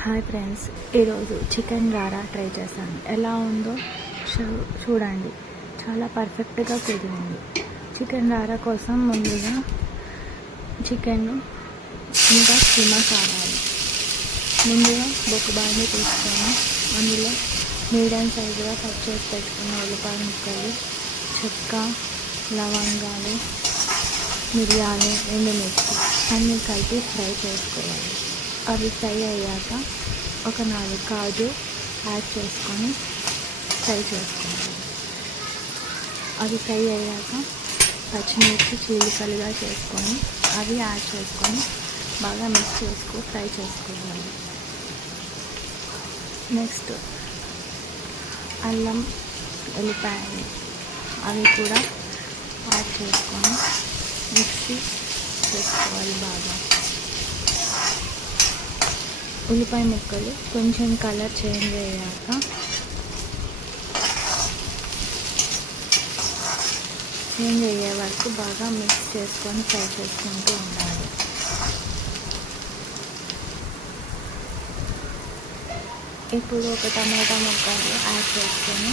Hi friends, ఈరోజు chicken గారా try చేశాను. ఎలా ఉందో చూడండి. చాలా పర్ఫెక్ట్గా కుదిరింది. చికెన్ గారా కోసం ముందుగా చికెన్ ఇంకా కీమా కావాలి. ముందుగా బొక్క బాండి తీసుకొని అందులో మీడియం సైజుగా కట్ చేసి పెట్టుకున్న ఉల్లిపాయ ముక్కలు, చెక్క, లవంగాలు, మిరియాలు, ఎండుమిర్చి అన్నీ కలిపి ఫ్రై చేసుకోవాలి. అవి ఫ్రై అయ్యాక ఒక 4 కాజు యాడ్ చేసుకొని ఫ్రై చేసుకోవాలి. అవి ఫ్రై అయ్యాక పచ్చిమిర్చి చీలికలుగా చేసుకొని అవి యాడ్ చేసుకొని బాగా మిక్స్ ఫ్రై చేసుకోవాలి. నెక్స్ట్ అల్లం వెల్లిపాయలు అవి కూడా యాడ్ చేసుకొని మిక్సీ చేసుకోవాలి. బాగా ఉల్లిపాయ ముక్కలు కొంచెం కలర్ చేంజ్ అయ్యాక అయ్యే వరకు బాగా మిక్స్ చేసుకొని ఫ్రై చేసుకుంటూ ఉండాలి. ఇప్పుడు ఒక టమాటా ముక్కలు యాడ్ చేసుకొని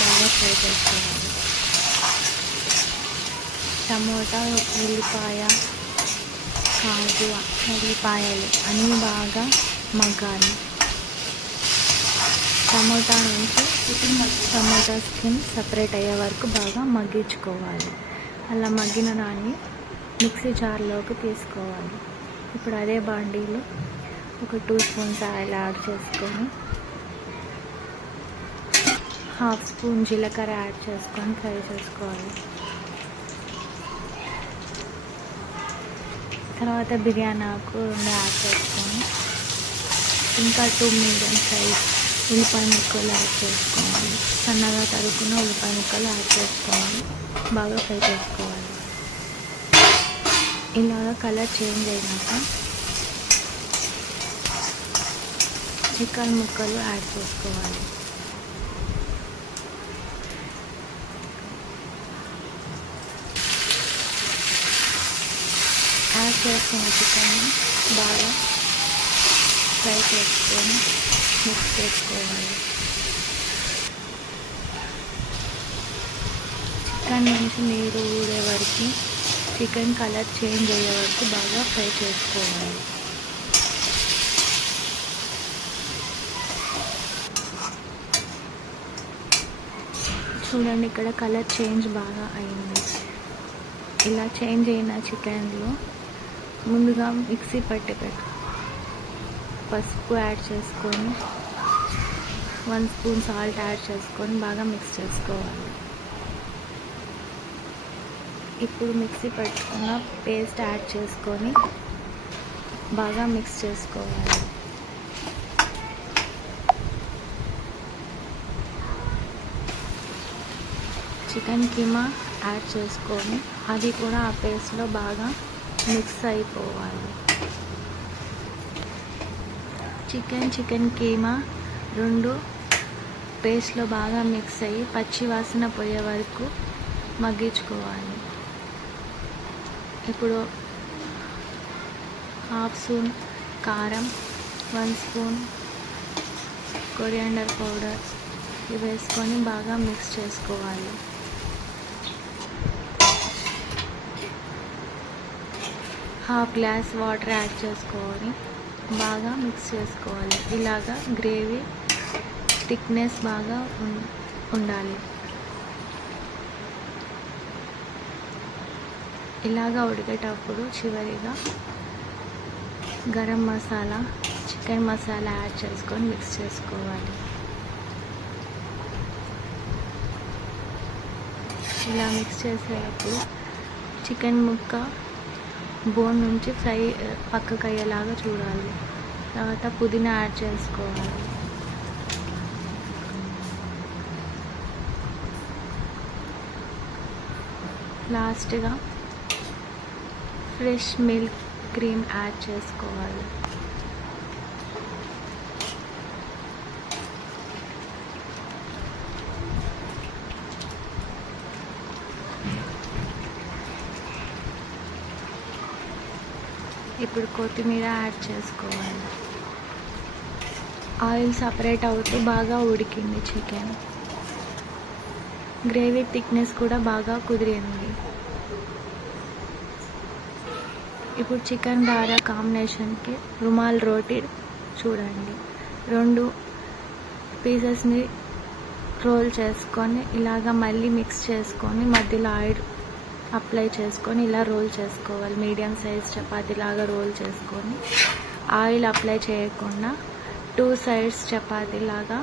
బాగా ఫ్రై చేసుకోవాలి. టమాటా, ఉల్లిపాయ, కాజు, ఉల్లిపాయలు అన్నీ బాగా మగ్గాలి. టమోటా స్కిన్ సపరేట్ అయ్యే వరకు బాగా మగ్గించుకోవాలి. అలా మగ్గిన దాన్ని మిక్సీ జార్లోకి తీసుకోవాలి. ఇప్పుడు అదే బాండీలో ఒక 2 స్పూన్స్ ఆయిల్ యాడ్ చేసుకొని 1/2 స్పూన్ జీలకర్ర యాడ్ చేసుకొని ఫ్రై చేసుకోవాలి. తర్వాత బిర్యానీ ఆకు 2 యాడ్ చేసుకొని ఇంకా 2 మీడియం సైజ్ ఉల్లిపాయ ముక్కలు యాడ్ చేసుకోవాలి. సన్నగా తరుక్కున్న ఉల్లిపాయ ముక్కలు యాడ్ చేసుకోవాలి. బాగా ఫ్రై చేసుకోవాలి. ఇలాగ కలర్ చేంజ్ అయినాక చికెన్ ముక్కలు యాడ్ చేసుకోవాలి. యాడ్ చేసుకున్న చికెన్ బాగా ఫ్రై చేసుకొని మిక్స్ చేసుకోవాలి. చికెన్ నుంచి నీరు ఊడే వరకు, చికెన్ కలర్ చేంజ్ అయ్యే వరకు బాగా ఫ్రై చేసుకోవాలి. చూడండి, ఇక్కడ కలర్ చేంజ్ బాగా అయింది. ఇలా చేంజ్ అయిన చికెన్లో ముందుగా మిక్సీ పట్టి పసుపు యాడ్ చేసుకొని 1 స్పూన్ సాల్ట్ యాడ్ చేసుకొని బాగా మిక్స్ చేసుకోవాలి. ఇప్పుడు మిక్సీ పట్టుకున్న పేస్ట్ యాడ్ చేసుకొని బాగా మిక్స్ చేసుకోవాలి. చికెన్ కీమా యాడ్ చేసుకొని అది కూడా ఆ పేస్ట్లో బాగా మిక్స్ అయిపోవాలి. చికెన్ కీమా 2 పేస్ట్లో బాగా మిక్స్ అయ్యి పచ్చి వాసన పోయే వరకు మగ్గించుకోవాలి. ఇప్పుడు 1/2 స్పూన్ కారం, 1 స్పూన్ కొరియాండర్ పౌడర్ ఇవి వేసుకొని బాగా మిక్స్ చేసుకోవాలి. ½ గ్లాస్ వాటర్ యాడ్ చేసుకొని బాగా మిక్స్ చేసుకోవాలి. ఇలాగా గ్రేవీ థిక్నెస్ బాగా ఉండాలి. ఇలాగా ఉడికేటప్పుడు చివరిగా గరం మసాలా, చికెన్ మసాలా యాడ్ చేసుకొని మిక్స్ చేసుకోవాలి. ఇలా మిక్స్ చేసేటప్పుడు చికెన్ ముక్క బోన్ నుంచి ఫ్రై పక్కకు అయ్యేలాగా చూడాలి. తర్వాత పుదీనా యాడ్ చేసుకోవాలి. లాస్ట్గా ఫ్రెష్ మిల్క్ క్రీమ్ యాడ్ చేసుకోవాలి. ఇప్పుడు కొత్తిమీర యాడ్ చేసుకోవాలి. ఆయిల్ సపరేట్ అవుతూ బాగా ఉడికింది చికెన్. గ్రేవీ థిక్నెస్ కూడా బాగా కుదిరింది. ఇప్పుడు చికెన్ గారా కాంబినేషన్కి రుమాల్ రోటీ చూడండి. 2 పీసెస్ని రోల్ చేసుకొని ఇలాగ మళ్ళీ మిక్స్ చేసుకొని మధ్యలో ఆయిల్ అప్లై చేసుకొని ఇలా రోల్ చేసుకోవాలి. మీడియం సైజ్ చపాతీలాగా రోల్ చేసుకొని ఆయిల్ అప్లై చేయకుండా 2 సైడ్స్ చపాతీలాగా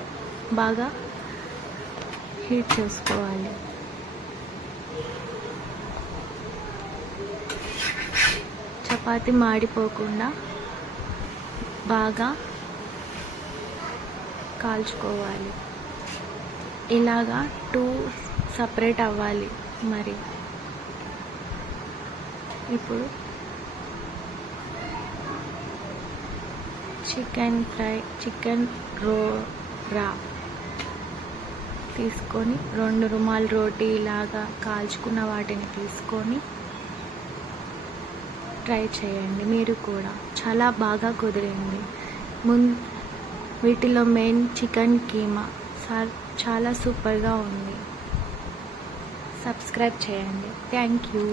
బాగా హీట్ చేసుకోవాలి. చపాతీ మాడిపోకుండా బాగా కాల్చుకోవాలి. ఇలాగా 2 సపరేట్ అవ్వాలి. మరి ఇప్పుడు చికెన్ రా తీసుకొని 2 రుమాల్ రోటీ ఇలాగా కాల్చుకున్న వాటిని తీసుకొని ట్రై చేయండి. మీరు కూడా చాలా బాగా కుదిరింది. వీటిలో మెయిన్ చికెన్ కీమా చాలా సూపర్గా ఉంది. సబ్స్క్రైబ్ చేయండి. Thank you.